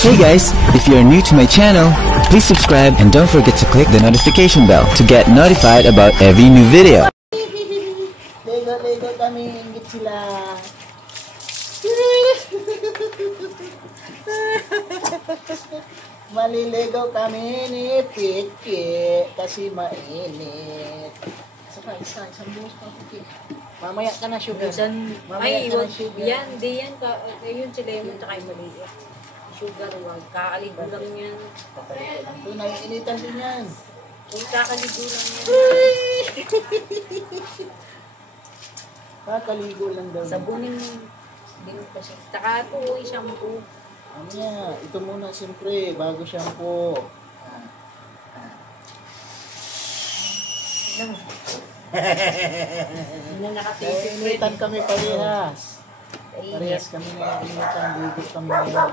Hey guys, if you're new to my channel, please subscribe and don't forget to click the notification bell to get notified about every new video. Lego kami, ingit sila. Malilego kami ni Piki kasi mainit. Isang buhos pa, Piki. Mamaya ka na, sugar. Ay, wag yan. Di yan. Yun si Lemon tsaka yung maliit. Sugar, wag. Kakaligo lang yan. Ito, naiinitan din yan. Kung kakaligo lang yan. Kakaligo lang daw. Sabunin din pa siya. Tsaka ito, shampoo. Mamaya, ito muna siyempre, bago shampoo. Hindi na nakatisip. Initan kami parehas. Parehas kami na initan, ligot kami ngayon.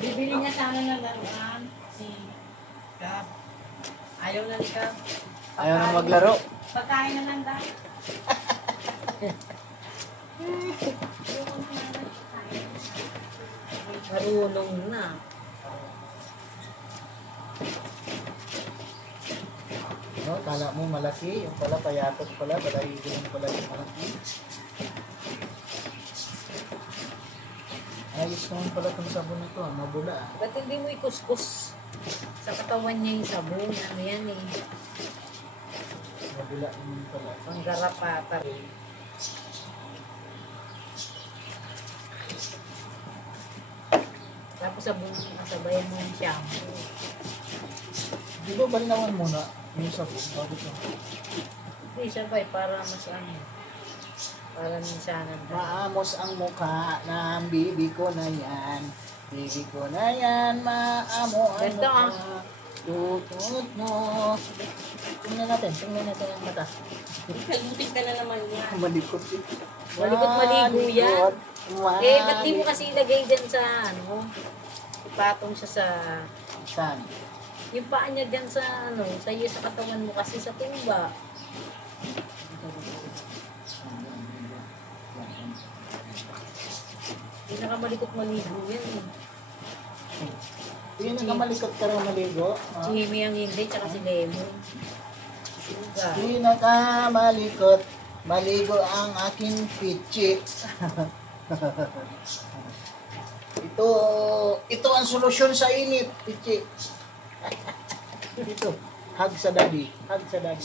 Bibili niya sana ng laruan si Gab. Ayaw na ni Gab. Ayaw na maglaro. Pagkain na lang dahil. Marunong na. No, kala mo malaki, yung pala payatot pala, balahigo lang pala yung malaki. Ayos naman pala itong sabon na ito, mabula. Ba't hindi mo ikuskus sa katawan niya yung sabon? Ano yan eh? Mabula naman pala. Panggarapata rin. Tapos sabon, sabayan mo yung shampoo. Di ba balinawan muna yung sabon bago ito? Hindi siya ba para mas ano. Para minsanan. Maamos ang mukha ng bibi ko na yan. Bibi ko na yan, maamo ang Ganda, mukha. Tutut mo. Tingnan natin ang mata. Kalutin ka na naman yan. Malikot eh. Malikot maligo yan. Malikot. Eh, ba't di mo kasi ilagay dyan sa ano? Ipatong siya sa... Saan? Yung paa niya dyan sa ano, sa iyo sa katawan mo kasi sa tumba. Pinakamalikot maligo yan eh. Yung nakamalikot ka rin maligo. Si Himi ang hindi, tsaka si Lemon. Suga. Pinakamalikot, maligo ang aking pichi. ito ang solusyon sa init, pichi. Ito, hug sa daddy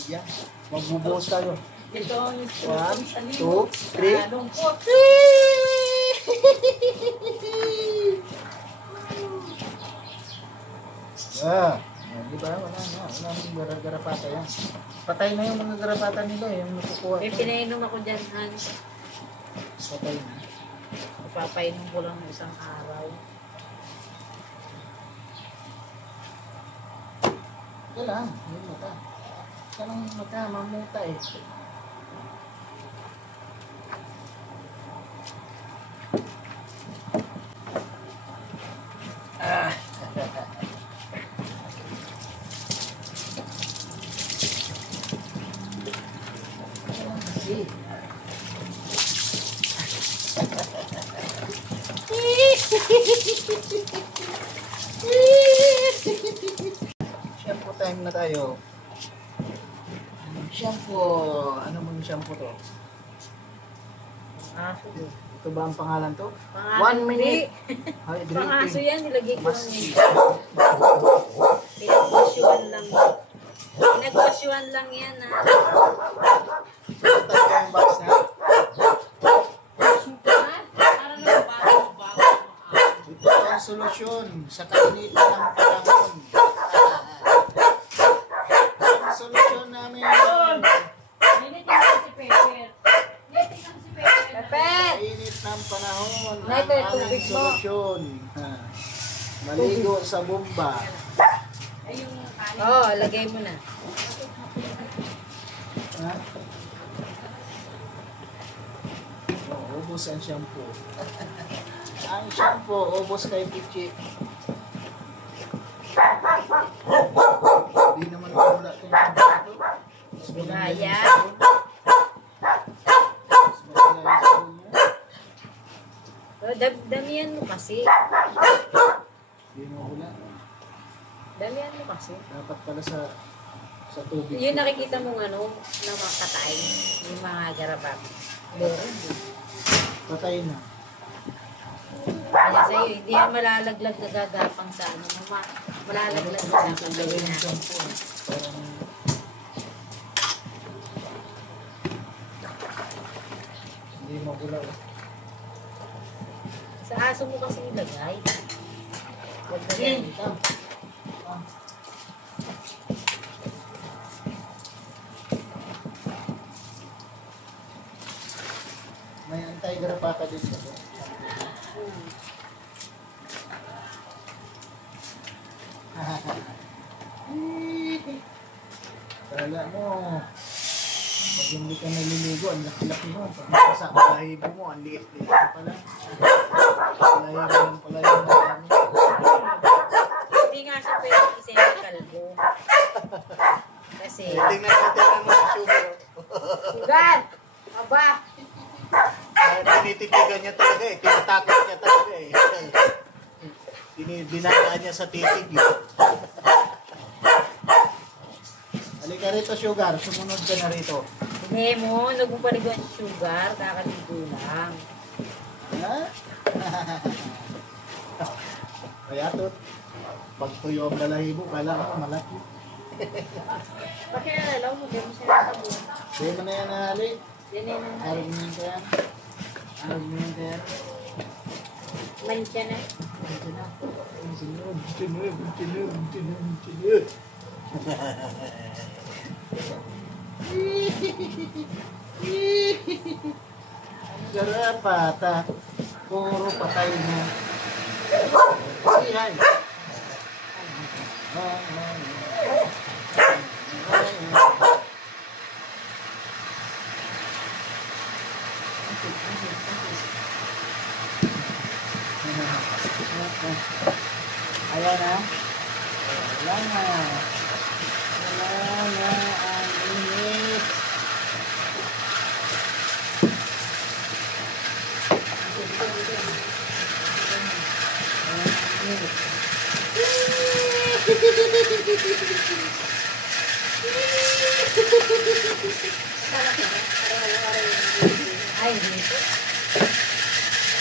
yan. Magbubuhos tayo. Ito ang 1, 2, 3. Lungkot. Di ba? Wala nang garapata yan. Patay na yung mga garapata nila, yung nakukuha. May pinainom ako dyan, Hans. Patay na. Papainom ko lang isang araw. Ito lang, yung mata. Ito lang yung mata, mamuta eh. Shampoo time na tayo. Shampoo. Ano mo yung shampoo to? Aso. Ito ba ang pangalan to? 1 Pangaso, minute. Ay, Pangaso yan, nilagay ko Mas. lang yun. Pinagpasyuan lang. Pinagpasyuan lang yan ha. Ito tayo yung box na. Para naman bago. Ito ang solusyon sa kainitan ng panahon. Ang solusyon namin. Nilitin lang si Pepper. Pepe! Kainit ng panahon. Na, ito, Ang aming tubig mo. solusyon. Maligo sa bomba. Ay, yung kanin. Oo, lagay mo na. Ha? Ubus ang shampoo. Ang shampoo, ubus kay Pichi. Hindi naman wala itong shampoo. Mas maganda yung Gaya. sabon. Mas maganda yung sabon niya. Damihan mo kasi. Hindi mo wala. Damihan mo kasi. Dapat pala sa tubig. Yun nakikita mong ano, na mga katay, yung mga garabab. Meron din. Patay na. Kaya sa'yo, hindi yan malalaglag na gagapang sa ano. Malalaglag na sa Lagay ng na. shampoo. Parang hindi mo wala. Sa aso mo kasi ilagay. Huwag na Jim! ganito. May anti-garapata din sa Kala mo, pag hindi ka naliligo, ang laki-laki mo. Pag sa balahibo mo, ang liit-liit mo pala. Palahibo pala yung marami. Hindi nga siya pwede isang kalbo. Kasi, Tingnan mo si Sugar. sugat! Aba! Tinititigan niya talaga eh. Tinatakot niya talaga eh. Dinadaan niya sa titig eh. Halika rito, Sugar. Sumunod ka na rito. Hindi mo, huwag mo paliguan si sugar, kakaligo lang. Ha? Kaya to, pag tuyo ang balahibo, kala mo malaki. Bakit alalaw mo, di mo siya natabo. Hindi mo na yan, hali. Yan yan ang Arog mo yun kaya. Arog mo yun kaya. mansya na. Sunod. Garapata. Puro patay na. Sihay. Ayan na. Wala na. Wala na ang init. Ay, dito.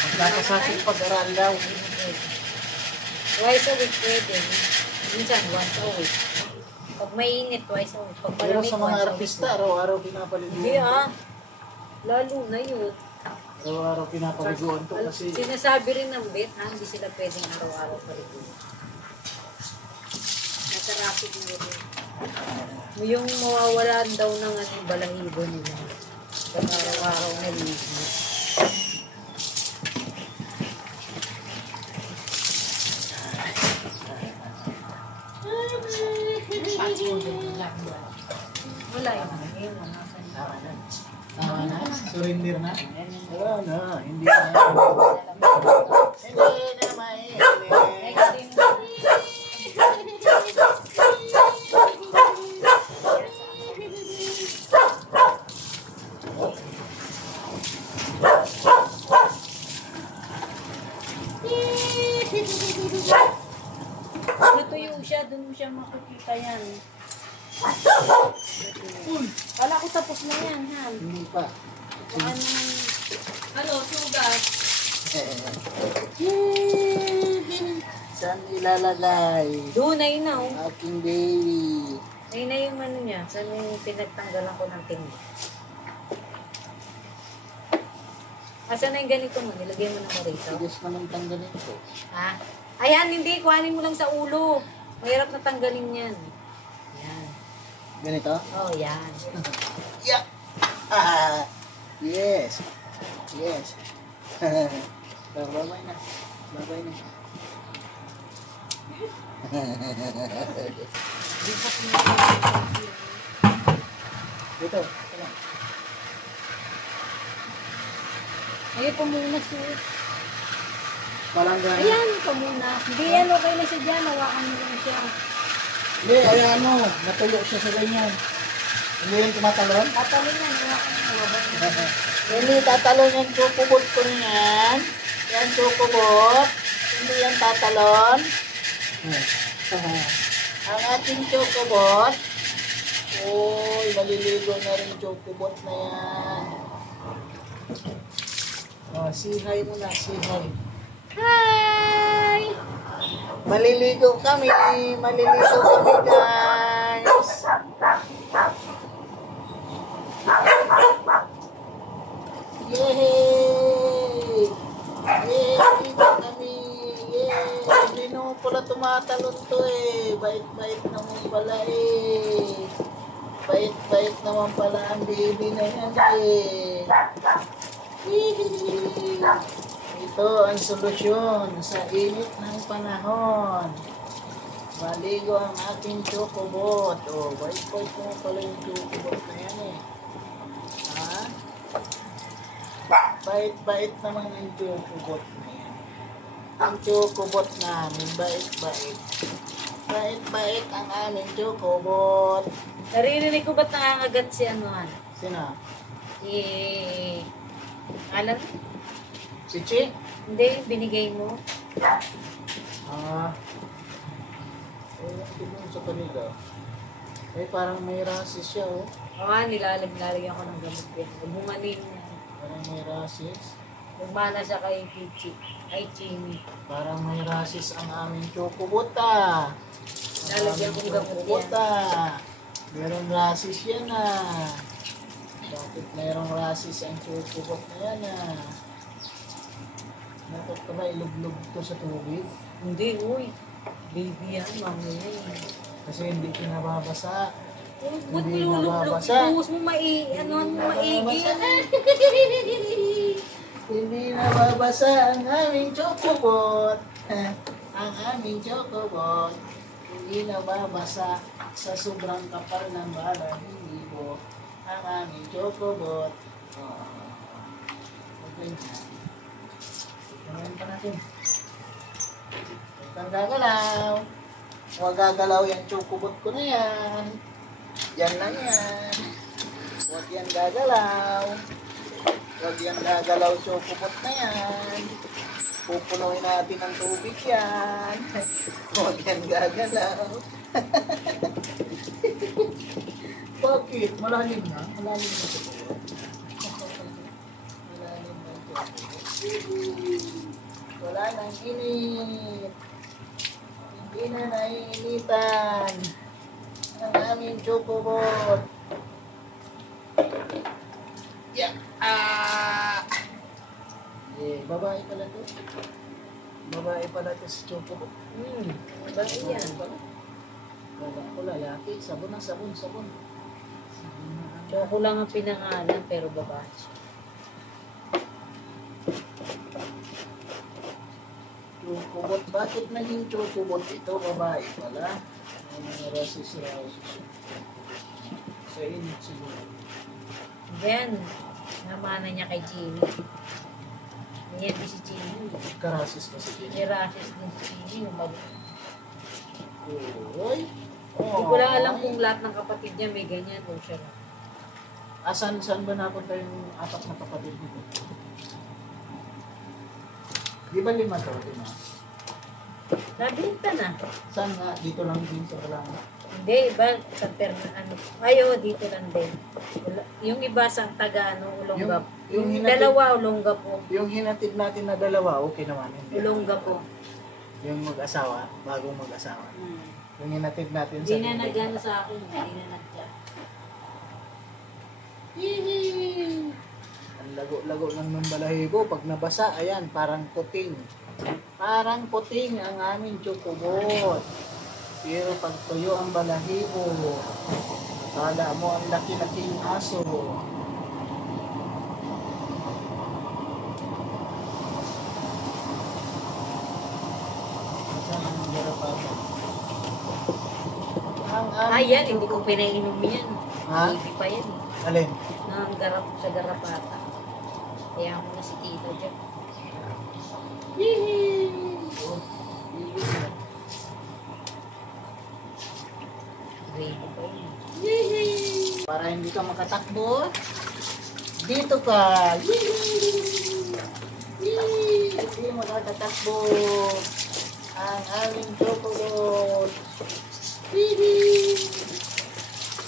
Magkakasakit pag-aral daw. Twice a week pwede. Minsan, once a week. Pag mainit, twice a week. Pag Pero malamig, sa mga once a week. artista, araw-araw pinapaliguan. Hindi ah. Lalo na yun. Araw-araw pinapaliguan to kasi Sinasabi rin ng vet, ha? Hindi sila pwedeng araw-araw paligo. Nasa rapid na rin. Yung mawawalan daw ng ano, balahibo nila. Pag araw-araw na ligo. Wala yun. Ayun, nasa tama na, surrender na. Wala na, hindi na. Hindi na mainit. Natuyo siya, dun mo siya makikita yan. Kala ko tapos na yan, ha? Hindi pa. Ano, sugat. Saan ilalagay? Doon, ayun na, oh. Aking baby. Ayun na yung ano niya. Saan yung pinagtanggalan ko ng tingin. Asan na yung ganito mo? Nilagay mo na mo rito. Tigas naman tanggalin ko. Ha? Ayan, hindi. Kuhanin mo lang sa ulo. Mahirap na tanggalin yan. Yan. Ganito? Oh, yan. Yeah. Yes. Yes. Babay na. Babay na. Dito. Ito lang. Ayun pa muna, suot. Parang gano'n. Ayan pa muna. Hindi yan, okay na siya dyan. Hawakan mo lang siya. Hindi, ayan mo. Natuyo siya sa ganyan. Hindi yung tumatalon? Tatalin yan. Hawakan mo. Hawakan mo. Hindi, tatalon yan ko. Puput ko yan. Yan, Chocobot. Hindi yan tatalon. Ang ating Chocobot. Uy, maliligo na rin Chocobot na yan. Oh, say hi muna, say hi. Hi! Maliligo kami, guys. Yay! Yay! Dito kami! Yay! Hindi naman pala tumatalon to eh. Bait-bait naman pala eh. Bait-bait naman pala ang baby na yan eh. Yay! Ito ang solusyon sa init ng panahon. Maligo ang ating Chocobot. Oh, bait-bait naman pala yung Chocobot na yan eh. Ha? Bait-bait naman ang Chocobot na yan. Ang Chocobot namin, bait-bait. Bait-bait ang aming Chocobot. Naririnig ko ba't nangangagat si anuhan? Sino? Alam? Si Chi? Hindi, binigay mo. Tignan sa kanila. Eh, parang may rasis siya, oh. Oo nga, nilalagyan ko ng gamot yan. Bumanin niya. Parang may rasis. Nagmana siya kay Pichi. Ay, Chini. Parang may rasis ang aming Chocobot, ah. Lalagyan kong gamot Chocobot, yan. ah. Merong rasis yan, ah. Bakit merong rasis ang Chocobot na yan, ah? Bakit ka ba iluglog to sa tubig? Hindi, uy. Baby yan, mamaya eh. Kasi hindi pinababasa. Ba't Hindi nilulublog? nababasa. Buhos mo maigi. Hindi nababasa ang aming Chocobot. Ang aming Chocobot. Hindi nababasa sa sobrang kapal ng balahibo. Ang aming Chocobot. Okay na. Tignan pa natin. Huwag kang gagalaw. Huwag gagalaw yung Chocobot ko na yan. Yan lang yan. Huwag yan gagalaw. Huwag yan gagalaw Chocobot na yan. Pupunuin natin ng tubig yan. Huwag yan gagalaw. Bakit? Malalim na? Malalim na Chocobot. Malalim na Chocobot. Wala nang init. Hindi na naiinitan ang aming Chocobot. Yeah. Babae pala to. Babae pala to si Chocobot. Babae yan. Wala ko lalaki. Sabon na sabon. Choco lang ang pinangalan, pero babae siya. Chocobot. Bakit naging Chocobot ito? Babae pala. May rasis. Sa init siguro. Then, namana niya kay Chini. Yan din si Chini. Karasis pa si Jenny. May rashes din si Chini. Yung bago. Uy. Hindi ko lang alam kung lahat ng kapatid niya may ganyan o siya lang. Saan ba napunta yung apat na kapatid nito? Di ba 5 to? 5? Nabinta na. Saan nga? Dito lang din sa Kalanga. Hindi, iba sa ano. Ayo, dito lang din. Yung iba sa taga, Ulonggap. Yung Yung hinatid- dalawa, Ulonggap po. Yung hinatid natin na dalawa, okay naman. Hindi. Ulonggap po. Yung mag-asawa, bagong mag-asawa. Yung hinatid natin sa Hindi na nagano sa akin. Hindi na nagja. Ang lago-lago lang ng balahibo. Pag nabasa, ayan, parang puting. Parang puting ang aming Chocobot. Pero pag tuyo ang balahibo, akala mo ang laki-laking aso. Saan ang garapata? Ang aming Yan, hindi ko pinainom yan. Ha? Baby pa yan. Alin? Nang garap sa garapata. Kaya mo na si Tito dyan. Baby pa yan. Para hindi ka makatakbo, dito ka. Hindi makakatakbo ang aming chocolate. Hihi!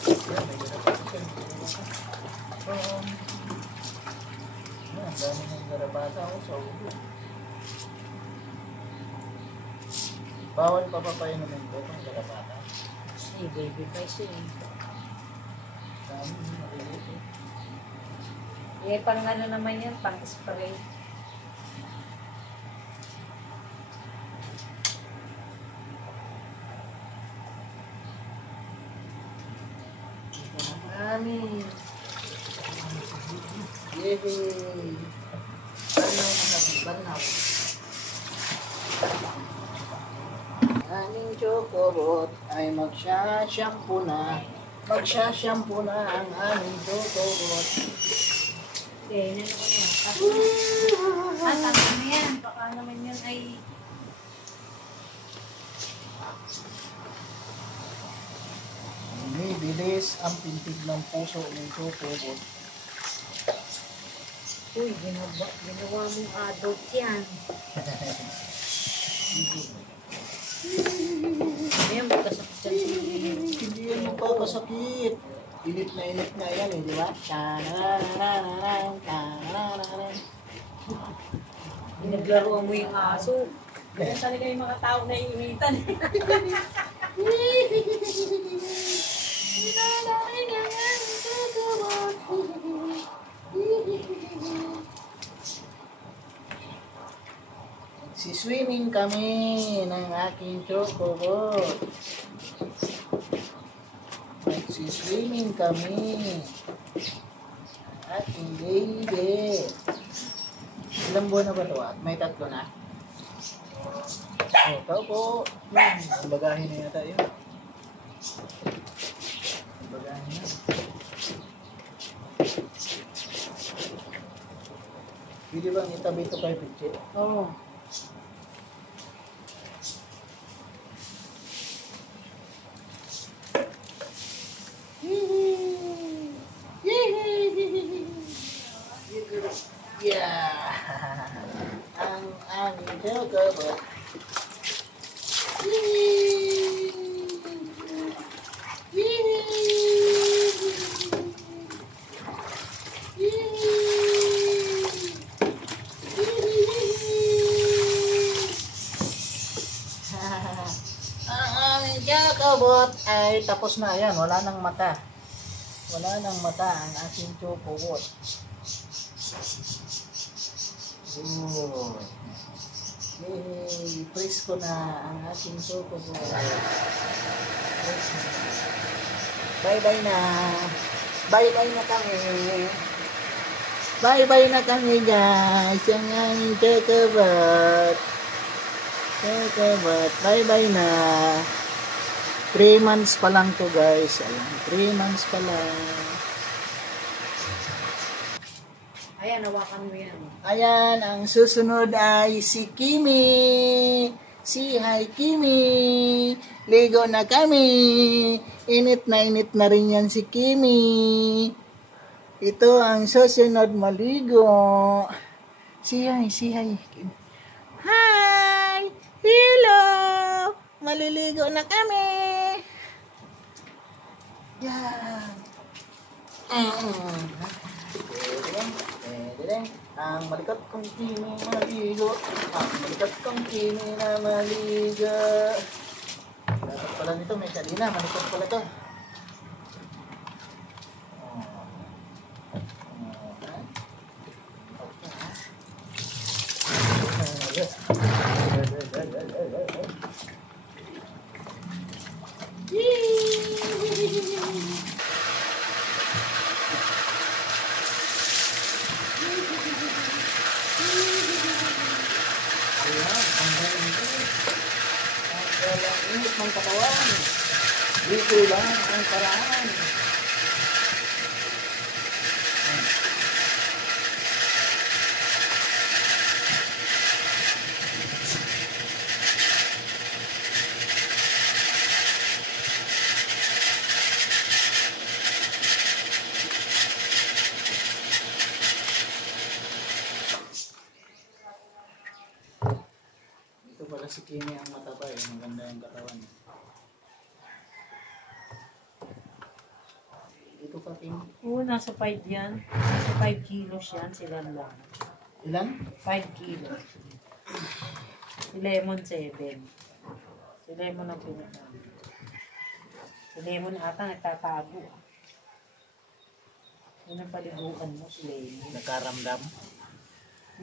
Yan, may garapata. Ang dami ng garapata ako sa ulo. Bawal pa papainumin ko ng garapata. Ay, baby price yun. Dami, nakikita. Eh, pang ano naman yan, pang spray. Amin. Yehey! Banaw na kami, banaw. Aming chocobot ay magsha-shampoo na. Magsha-shampoo na ang aming chocobot. Okay, nano ko na yan. Tama na yan. Baka naman yun ay... Bilis ang pintig ng puso ng chocobot. Uy, ginawa mong adult yan. Ayan, magkasakit dyan. Hindi yan magkakasakit. Init na yan eh, di ba? Tananananan, tananananan. Pinaglaruan mo yung aso. Yan talaga yung mga tao na initan. Siswimming kami ng aking chocobot. Siswimming kami. Aking baby. Ilang buwan na ba ito? At may 3 na? Oh, tao po. Bagahin na yata yun. Bagahin na. Pwede bang itabi ito kay Pichi? Oo. Yeah! Ang aming chocobot. Ang aming chocobot ay tapos na yan. Wala nang mata. Wala nang mata ang aking chocobot. Oh. Yay! Presko na ang ating chocobot. Bye-bye na. Bye-bye na kami. Bye-bye na kami guys. Ang aming chocobot. Chocobot. Bye-bye na. 3 months pa lang to guys. Ayan, 3 months pa lang. Ayan, hawakan mo yan. Ayan, ang susunod ay si Kimi. Si hi Kimi. Ligo na kami. Init na rin yan si Kimi. Ito ang susunod maligo. Si hi. Hi! Hello! Maliligo na kami. Yan. Ang malikat kong Kimi maligo. Ang malikat kong Kimi na maligo. Dapat pala nito may kanina. Malikat pala to. Init ng katawan. Dito lang ang paraan. para si Kimi ang mataba eh. Maganda yung katawan. Ito pa, Kimi. Oo, nasa 5 yan. Nasa 5 kilos yan, sila lang. Ilan? 5 kilos. Si Lemon 7. Si Lemon ang pinaka. Si Lemon ata nagtatago. Yun ang paliguan mo, si Lemon. Nakaramdam.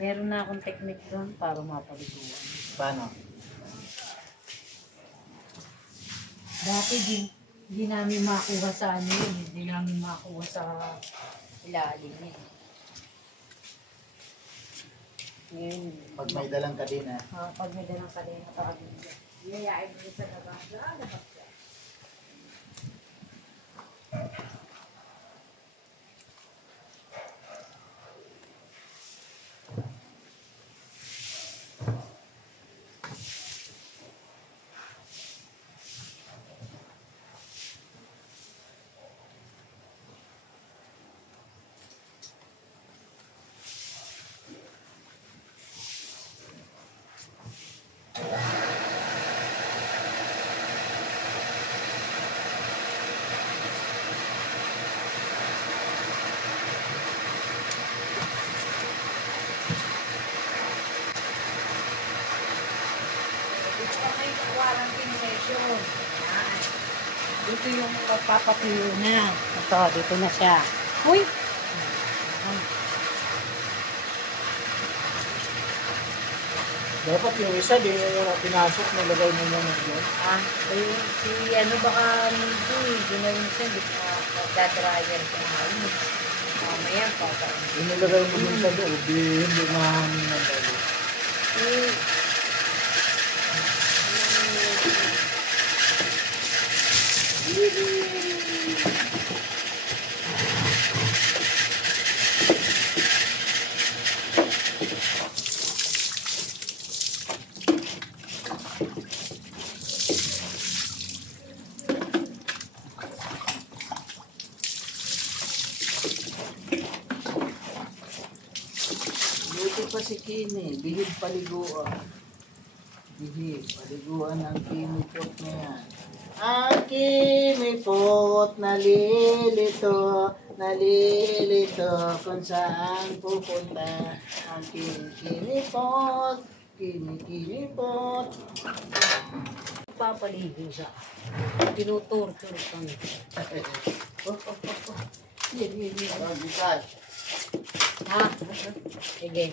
Meron na akong technique doon para mapaliguan. Paano? Dati hindi namin makuha sa ano yun. Hindi namin makuha sa ilalim eh. Ngayon, Pag may dalang kadena. pag may dalang kalina pa kami. Yayain mo sa labas. Labas siya. Quarantine session. Yan. Dito yung magpapatuyo na. Ito, dito na siya. Uy! Dapat yung isa, di yung pinasok, nalagay mo muna dyan. Si ano baka nito eh. Ginawin siya. Di pa magdadryer siya ngayon. Mamaya pa. Inilagay mo dun sa loob, hindi mahangin ng lalo. Eh, Buti pa si Kimi, bihib paliguan. Bihib, paliguan ang Kimi pot na yan. Ang Kimi pot, nalilito kung saan pupunta. Ang Kimi pot, Kimi pot. papaligo siya. Tinutorture kami. Yan. Oh, bigat. Ha? Sige.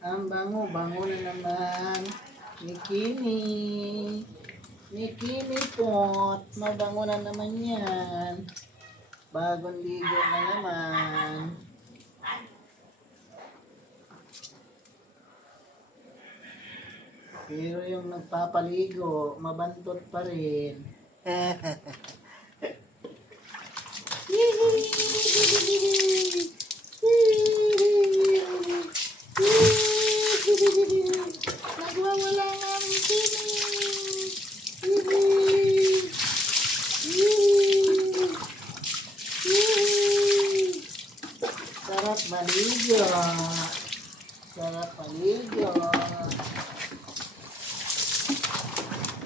Ang bango-bango na naman ni Kimi. Ni Kimi pot. Mabango na naman yan. Bagong ligo na naman. Pero yung nagpapaligo, mabantot pa rin. Nagwawala nga ang Kimi. Sarap maligo. Sarap maligo.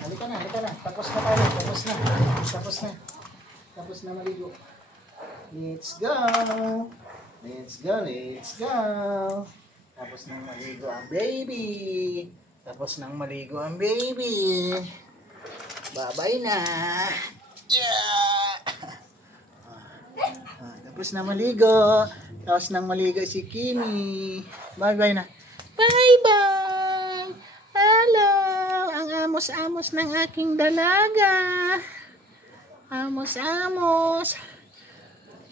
Halika na. Tapos na tayo. Tapos na maligo. Let's go. Tapos na maligo ang baby. Tapos nang maligo ang baby. Bye-bye na. Yeah! Tapos na maligo. Tapos nang maligo si Kimi. Bye-bye na. Bye-bye! Hello! Ang amos-amos ng aking dalaga. Amos-amos.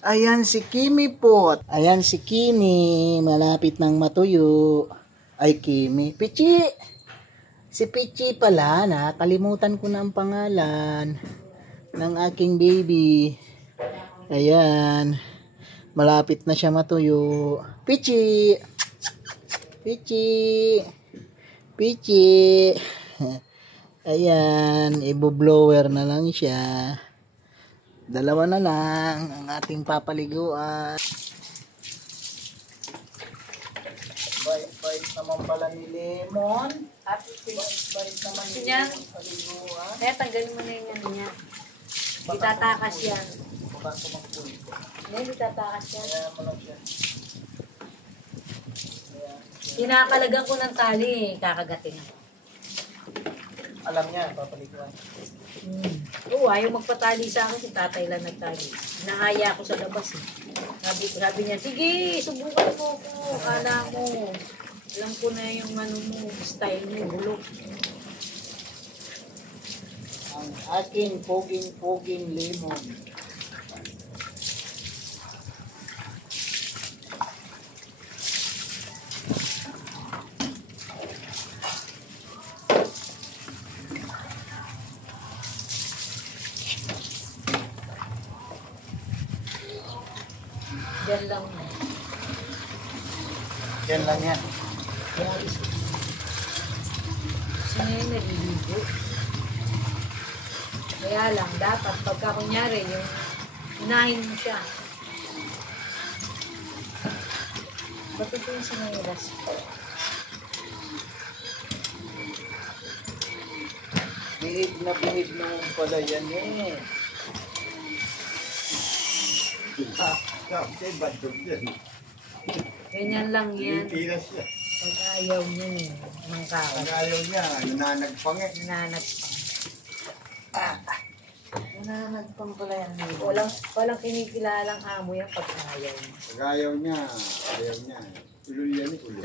Ayan si Kimi po. Ayan si Kimi. Malapit nang matuyo. Ay, Kimi. Pichi! Si Pichi pala. Nakalimutan ko na ang pangalan ng aking baby. Ayan. Malapit na siya matuyo. Pichi! Pichi! Pichi! Ayan. Ibo-blower na lang siya. Dalawa na lang ang ating papaliguan. Bait naman pala ni Lemon. At bait naman ni Lemon paliguan. Kaya tanggalin mo na yung ano niya. Di tatakas yan. Baka sumangkul. Hindi tatakas yan. Kaya mo lang siya. Kinakalagan ko ng tali, kakagatin ako. Alam niya, papaliguan. Oo, ayaw magpatali sa akin, si tatay lang nagtali. Naaya ako sa labas eh. Sabi niya, sige, subukan mo ko. Kala mo, alam ko na yung ano mo, style mo, bulok. Ang aking poging lemon. Diyan lang. Yan lang yan. Sino yung naliligo? Kaya lang, dapat pagka kunyari, yung unahin mo siya. Ba't ito yung sinilas? Bihid na pala yan eh. Ganyan lang yan. Pinipilas siya. Pag ayaw niya eh. Mang Pag kakal. ayaw niya, nananagpang eh. Nanagpang. Nananagpang pala yan. Walang kinikilalang amo yan pag ayaw niya. Pag ayaw niya. Ulul yan eh, ulul.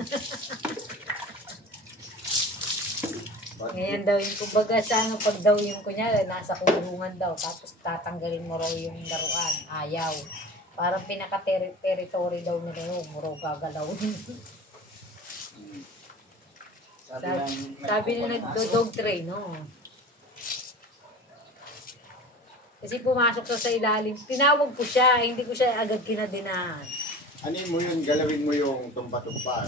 Ngayon daw yung kumbaga sana pag daw yung kunyari nasa kulungan daw tapos tatanggalin mo raw yung laruan. Ayaw. Parang pinaka-territory daw nila yun. Muro gagalawin. Sabi na nag-dog tray, no? Kasi pumasok siya sa ilalim. Tinawag ko siya, hindi ko siya agad kinadinahan. Anin mo yun, galawin mo yung tumba-tumba.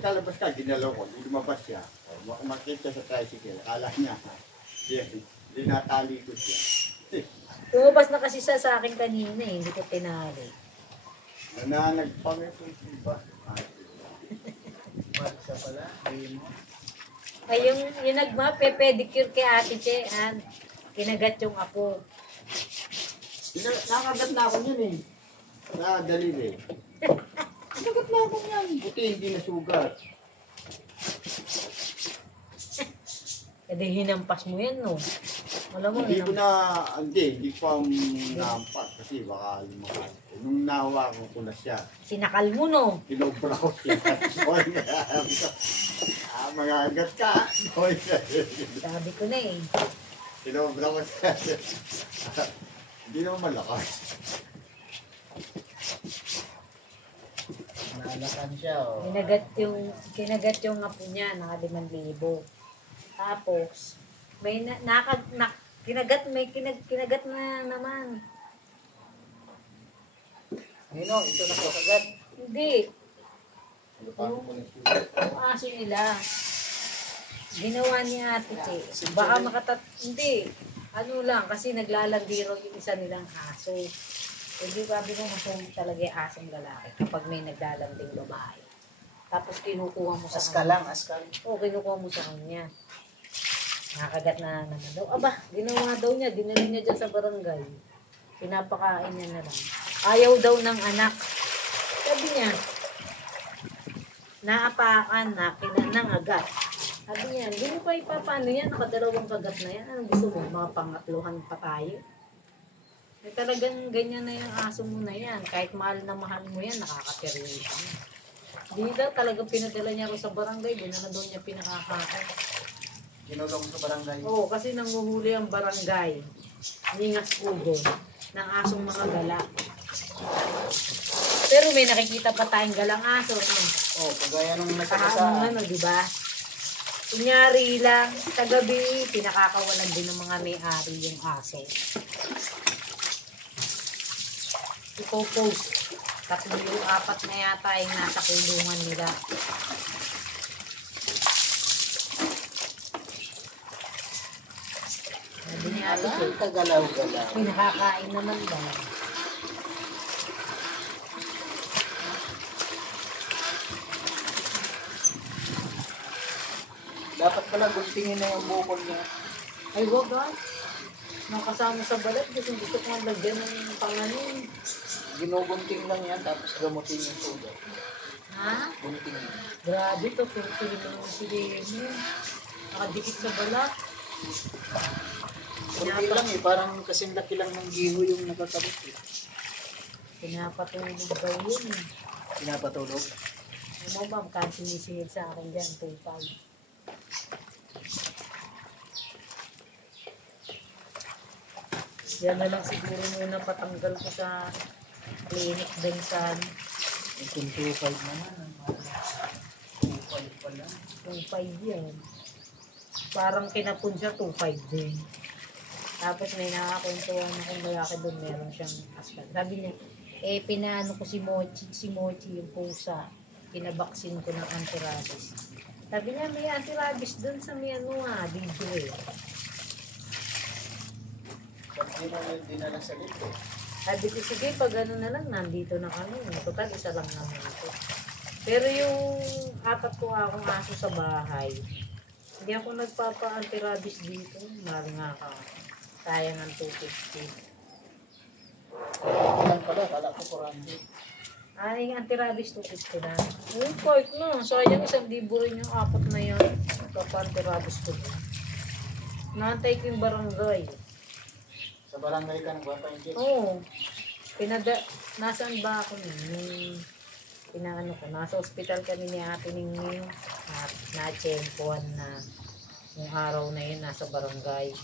Ikalabas ka, ginalaw ko, lumabas siya. Makita sa tricycle, akala niya. Hindi natali ko siya. Lumabas na kasi siya sa akin kanina eh, hindi ko tinali. Nananagpang ito, diba? Marsa pala. Ay, yung nagma-pedicure kay Ate Che, kinagat yung ako. Nakagat na ako yun eh. Nadali eh. Nakagat na ako yan. Buti hindi nasugat. Kasi hinampas mo yan, no? Wala mo, Hindi ko na, hindi pa nampat kasi baka lumakas. Nung nahawakan ko na siya, sinakal mo, no? kinobra ko siya. Magagat ka. Sabi ko na eh. Kinobra ko siya. Hindi naman malakas. Nalakan siya oh. Kinagat yung apo niya, naka 5,000. Tapos, may kinagat na naman. Nino, ito na kagad. Hindi. Yung aso nila. Ginawa niya Ate Che. Baka hindi. Ano lang, kasi naglalambiro yung isa nilang aso. Hindi sabi ko masungit talaga yung asong lalaki kapag may naglalambing babae. Tapos kinukuha mo sa kanya. Askal. Oo, kinukuha mo sa kanya. Nakagat na naman daw. Aba, ginawa daw niya. Dinali niya dyan sa barangay. Pinapakain niya na lang. Ayaw daw ng anak. Sabi niya, naapakan na, kinanang agad. Sabi niya, hindi mo pa ipapano yan, nakadalawang kagat na yan. Anong gusto mo? Mga pangatluhan pa tayo. Eh, talagang ganyan na yung aso mo na yan. Kahit mahal na mahal mo yan, nakakateryo ka na. Hindi daw talagang pinadala niya ko sa barangay, doon na doon niya pinakakain. Ginulong sa barangay. Oo, kasi nanguhuli ang barangay. Ningas Ugon ng asong mga gala. Pero may nakikita pa tayong galang aso. No? Oh, kagaya nung nasa Kahapon ano, di ba? Kunyari lang, sa gabi, pinakakawalan din ng mga may-ari yung aso. Ipo-post. 3-4 na yata yung nasa kulungan nila. Sabi niya, Alam, kagalaw-galaw. pinakakain naman ba? Dapat pala guntingin na yung bukol niya. Ay, wag ah. Nakasama sa balat, gusto ko nga lagyan ng panganin. Ginugunting lang yan, tapos gamutin yung sugat. Ha? Gunting yan. Grabe to, puro naman si Demi. Nakadikit sa balat. Kunti lang eh, parang kasing laki lang ng giho yung nakakabit eh. Pinapatulog ba yun? Pinapatulog. Ano ba, kahit sinisingil sa akin dyan, 2-5. Yan na lang siguro muna patanggal ko sa clinic din sa Kung 2.5 naman. 2.5 pala. 2.5 yan. Parang kinapun siya 2.5 din. Tapos may nakakwentuhan na kung lalaki doon meron siyang askan. Sabi niya, eh pinaano ko si Mochi yung pusa. Pinabaksin ko ng anti-rabies. Sabi niya, may anti-rabies doon sa may ano video eh. Pag di mo dinala sa lito. Sabi ko, sige, pag ano na lang, nandito na kami. Total, isa lang naman ito. Pero yung 4 ko akong aso sa bahay, hindi ako nagpapa-anti-rabies dito. Mahal nga ka. Sayang ang 250. Ilan pala, kala ko 400. Ay, yung anti-rabies 250 na. Uy, kahit no. Sayang 1,000 rin yung 4 na yan. Nagpapa-anti-rabies ko din. Naantay ko yung barangay. Sa barangay ka nang bata yung Oo. Nasaan ba ako nun? Pinaano ko. Nasa ospital kami ni Ate Ningning. Na-chempuan na yung araw na yun nasa barangay.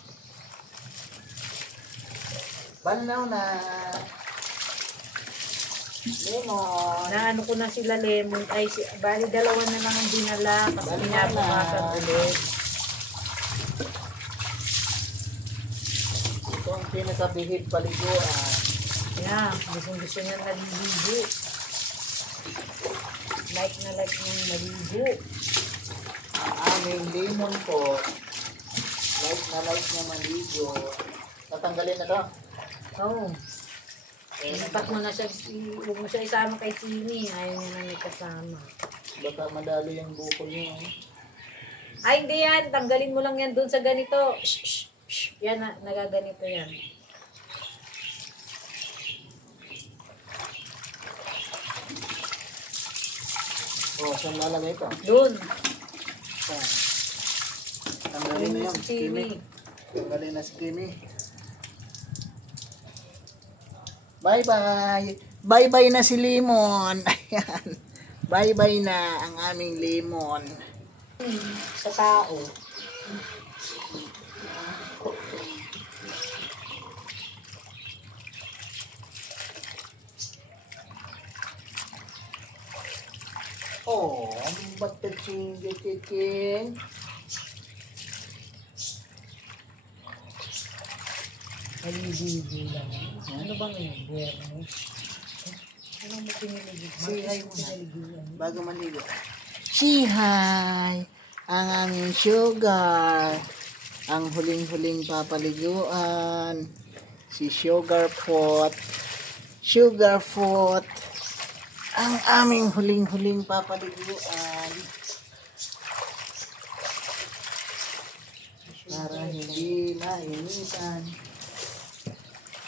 Banaw na. Lemon. Naano ko na sila lemon. Ay, bali 2 na lang ang dinala. Kasi pinabukasan ulit. Ito ang pinakabihid paliguan. Yeah, gusto niya naliligo. Like na like niyang naligo. Ang aming lemon po. Like niya maligo. Tatanggalin na to. Oo. Inipat mo na siya, huwag mo siya isama kay Chini. Ayaw niya na may kasama. Baka madalo yung bukol niya. Ay, hindi yan. Tanggalin mo lang yan dun sa ganito. Shh, shh, shh. Yan, nagaganito yan. Oh, saan lalagay ito? Dun. Saan? Tanggalin na yan. Si Chini. Tanggalin na si Kimi. Bye-bye. Bye-bye na si Lemon. Ayan. Bye-bye na ang aming Lemon. Sa tao. Oh, ang bata ching. Naliligo lang. Ano ba ngayon? Biyernes? Ano mo piniligo? Sihay mo na. Pinaliguan. Bago maligo. Sihay! Ang aming sugar. Ang huling-huling papaliguan. Si Sugar Pot. Sugar Pot. Ang aming huling-huling papaliguan. Para hindi nainitan.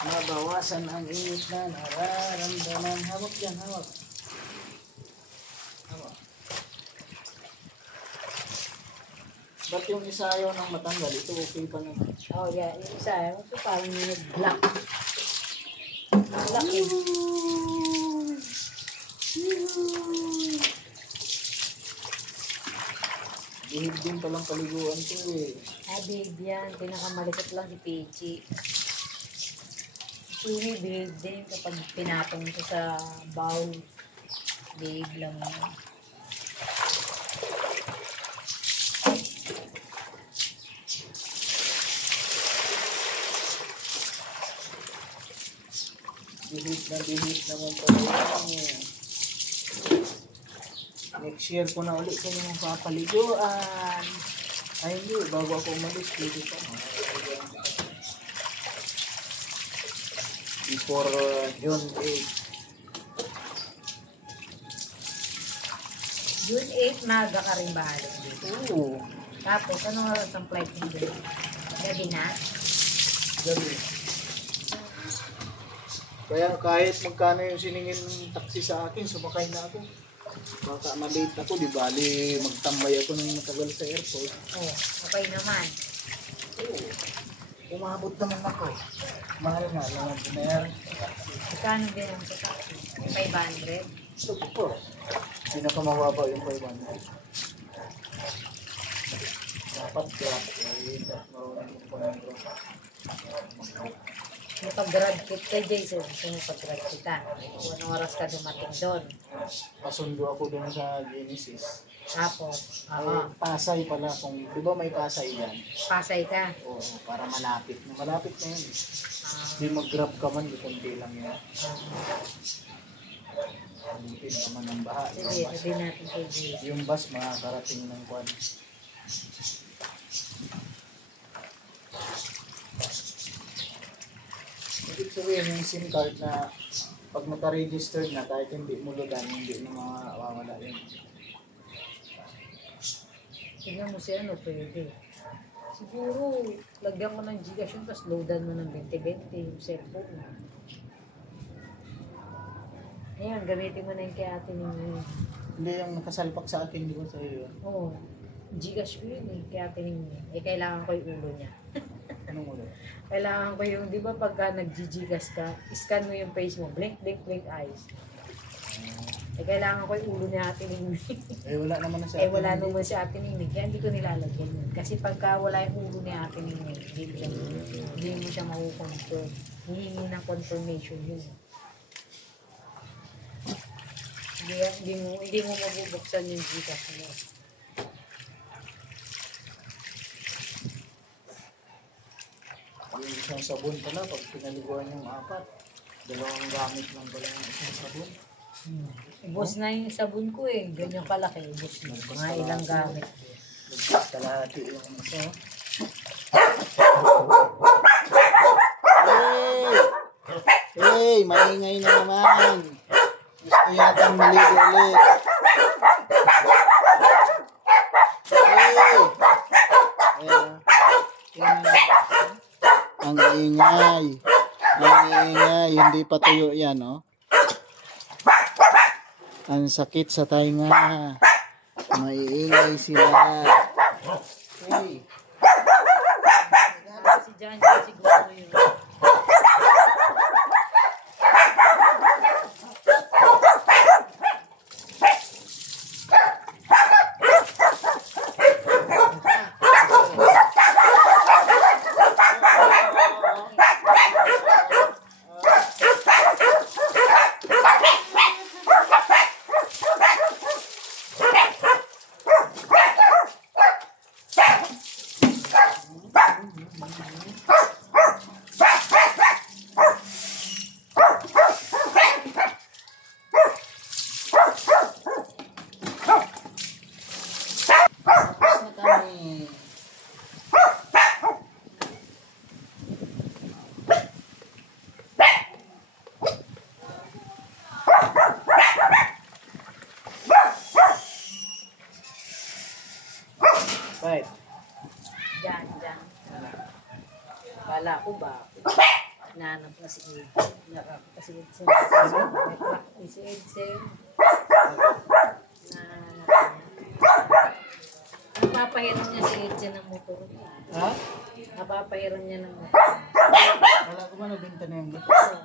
Mabawasan ang init na nararamdaman. Hawak yan, hawak. Hawak. Ba't yung isa ayaw nang matanggal? Ito okay pa naman. Oh, yeah. Yung isa, ito parang nag-black. Black eh. Bihib din palang paliguan ko eh. Babe yan. Pinakamalikot lang si Peachy. Chewy babe din kapag pinatong ito sa bowl. Babe lang yan. Bihib naman pala yan. Next year ko na ulit kayo ng papaliguan. Ay hindi, bago ako umalis, pwede pa. Before June 8. June 8, maga ka rin balik dito. Oo. Tapos, ano oras ang flight mo dito? Gabi na? Gabi. Kaya kahit magkano yung siningin ng taxi sa akin, sumakay na ako. Baka malate ako, di bali magtambay ako ng matagal sa airport. Oh, okay naman. Oo. Umabot naman ako. Mahal nga, naman dinner. Magkano din ang sa taxi? 500? So, of course, pinakamababa yung 500. Dapat grab, ay marunong yung 500. Pag-grad kit ka, Jason. Gusto mo pag-grad kita. Anong oras ka dumating doon? Pasundo ako doon sa Genesis. Tapos, Ay, Pasay pala. Kung, di ba may Pasay yan? Pasay ka. Oo, para malapit. Malapit na yun. Hindi mag-grab ka man, di kunti lang yan. Alutin naman ng baha. Sige, sabihin natin kay Jason. Yung bus makakarating ng kwan. Ibig sabihin yung SIM card na pag naka-register na kahit hindi mo loadan, hindi na mawawala yun. Tignan mo siya, ano, pwede. Siguro, lagyan mo ng Gcash yun, tapos loadan mo ng 20-20 yung cellphone mo. Ayun, gamitin mo na yung kay ate ninyo. Hindi yung nakasalpak sa akin, di ba sa'yo yun? Oo, Gcash ko yun eh, kay ate ninyo. Eh, kailangan ko yung ulo niya. Anong ulo? Kailangan ko yung, di ba pagka nag-Gcash ka, scan mo yung face mo, blink, blink, blink eyes. Eh, kailangan ko yung ulo ni ate ninyo. Eh, wala naman na sa Eh, wala naman si ate ninyo, kaya hindi ko nilalagyan yun. Kasi pagka wala yung ulo ni ate ninyo, hindi mo siya makukontrol. Hihingi ng confirmation yun. Hindi mo mabubuksan yung Gcash mo. Yung isang sabon pala, pag pinaliguan yung 4, 2 gamit lang pala yung isang sabon. Ubos na yung sabon ko eh. Ganyan kalaki. Ubos na. Mga ilang gamit. Kalahati yung isa. Hey! Hey! Maingay na naman. Gusto yatang maligo ulit. Hey! Ang ingay. Ang ingay. Hindi pa tuyo yan, oh. Ang sakit sa tainga. Maiingay sila. Hey. Si John siguro yun. Right. Diyan. Kala ko ba? Nanap na si Ed. Nakap kasi si Edsel. Nanap niya. napapahiram niya si Edson ng motor. Ha? Napapahiram niya ng motor. Wala ko ba nabinta na yung motor? So,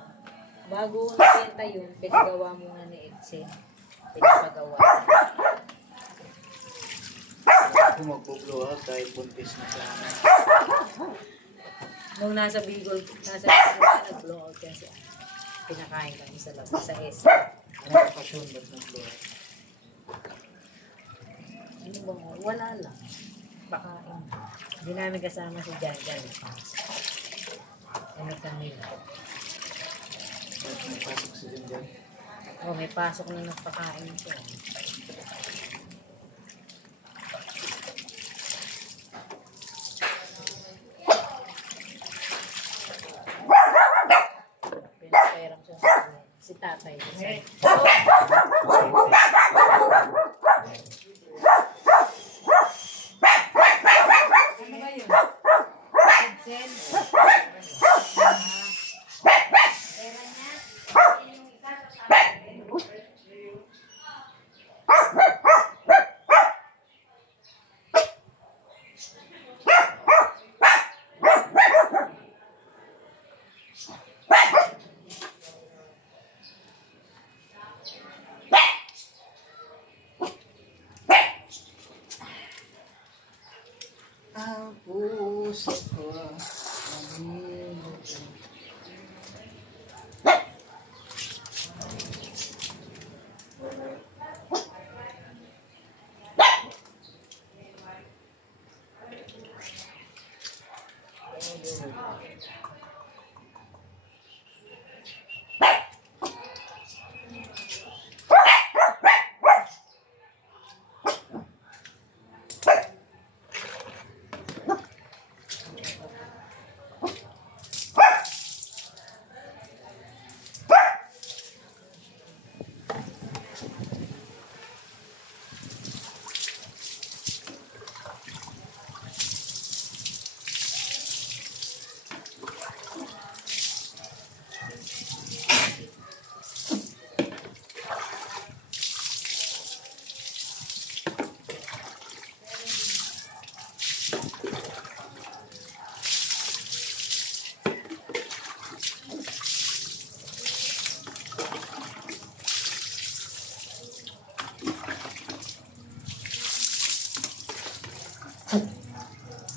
bago nabenta yun, pinagawa mo nga ni Edson. Pinapagawa. Ako mag-blow out dahil buntis na siya. Nung nasa Bicol ka, nag-blow out yan siya. Pinakain kami sa labas, sa S. Ano ang pasyon ba't nag-blow out? Ano ba mo? Wala lang. Pakain. Hindi namin kasama si Jan Jan. Ano kami? Ba't may pasok si Jan? Oh, may pasok na nagpakain siya. Pinapairam siya sa si tatay. Ano ba yun? Edsel? Pera niya? Yung isa sa tatay. Ang puso ko namimigay.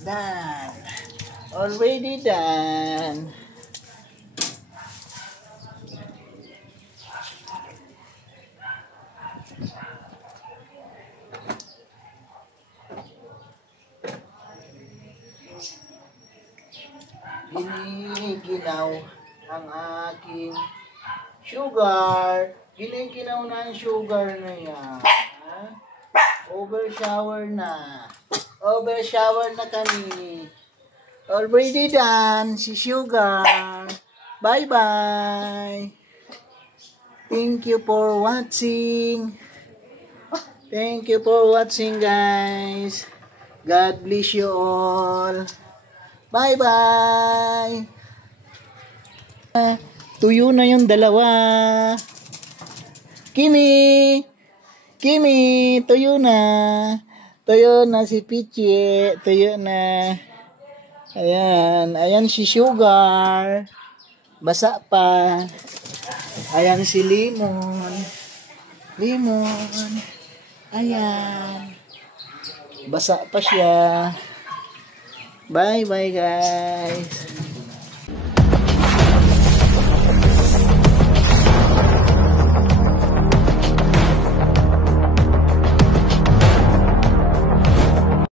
Done. Already done. Giniginaw ang aking sugar. Giniginaw na ang sugar na yan. Ha? Overshower na. Overshower na kami. Already done si sugar. Bye-bye. Thank you for watching. Thank you for watching, guys. God bless you all. Bye-bye. Tuyo na yung dalawa. Kimi! Kimi! Tuyo na. Tuyo na si Pichi. Tuyo na. Ayan. Ayan si Sugar. Basa pa. Ayan si Limon. Limon. Ayan. Basa pa siya. Bye-bye, guys.